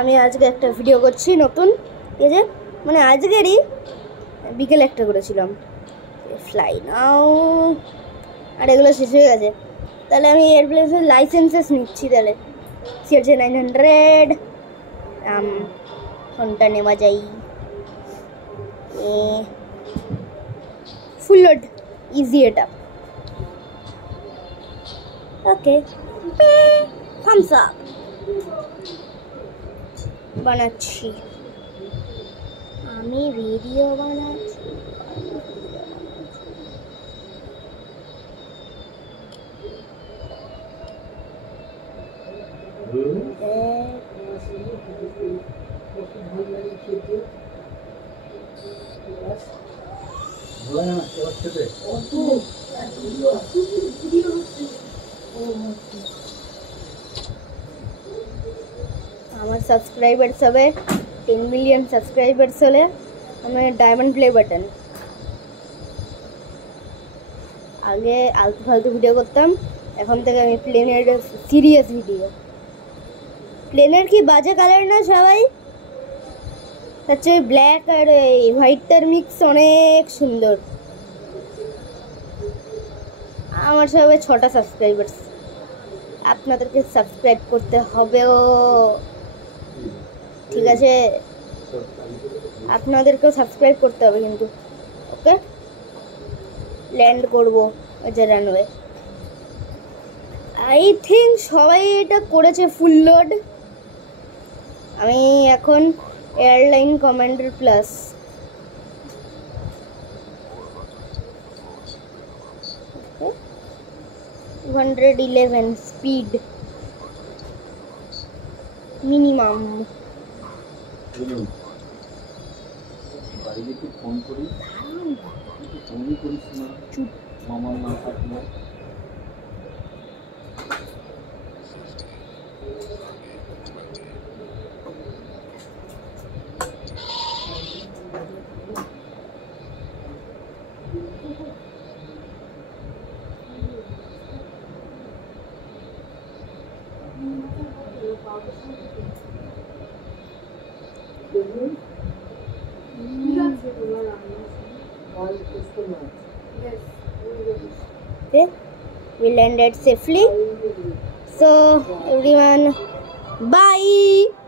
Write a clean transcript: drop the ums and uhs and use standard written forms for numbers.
আমি আজকে একটা ভিডিও করছি নতুন, ঠিক আছে? মানে আজকেরই বিকেলে একটা করেছিলাম ফ্লাই নাও, আর এগুলো শেষ হয়ে গেছে। তাহলে আমি এয়ারপ্লেনের লাইসেন্সেস নিচ্ছি। তাহলে CRJ-900 ফোনটা নেওয়া যাই। ফুল লোড ইজি এটা। ওকে, থামস আপ বানাচ্ছি, আমি ভিডিও বানাচ্ছি। আমার সাবস্ক্রাইবার্স হবে 10 মিলিয়ন সাবস্ক্রাইবার্স হলে আমার ডায়মন্ড প্লে বাটন। আগে আলতু ফালতু ভিডিও করতাম, এখন থেকে আমি প্লেনের সিরিয়াস ভিডিও। প্লেনের কি বাজে কালার না সবাই? তার চেয়ে ব্ল্যাক আর হোয়াইটটার মিক্স অনেক সুন্দর। আমার সবাই 6টা সাবস্ক্রাইবার্স, আপনাদেরকে সাবস্ক্রাইব করতে হবেও, ঠিক আছে? আপনাদেরকেও সাবস্ক্রাইব করতে হবে কিন্তু। ওকে, ল্যান্ড করবো যে রানওয়ে। আই থিঙ্ক সবাই এটা করেছে ফুল লোড। আমি এখন এয়ারলাইন কমান্ডার প্লাস। ওকে, 211 স্পিড মিনিমাম। বাড়ি গিয়ে ফোন করি, ফোনই করিস না, চুপ মামার না থাকলে। Okay, we landed safely. So everyone, bye.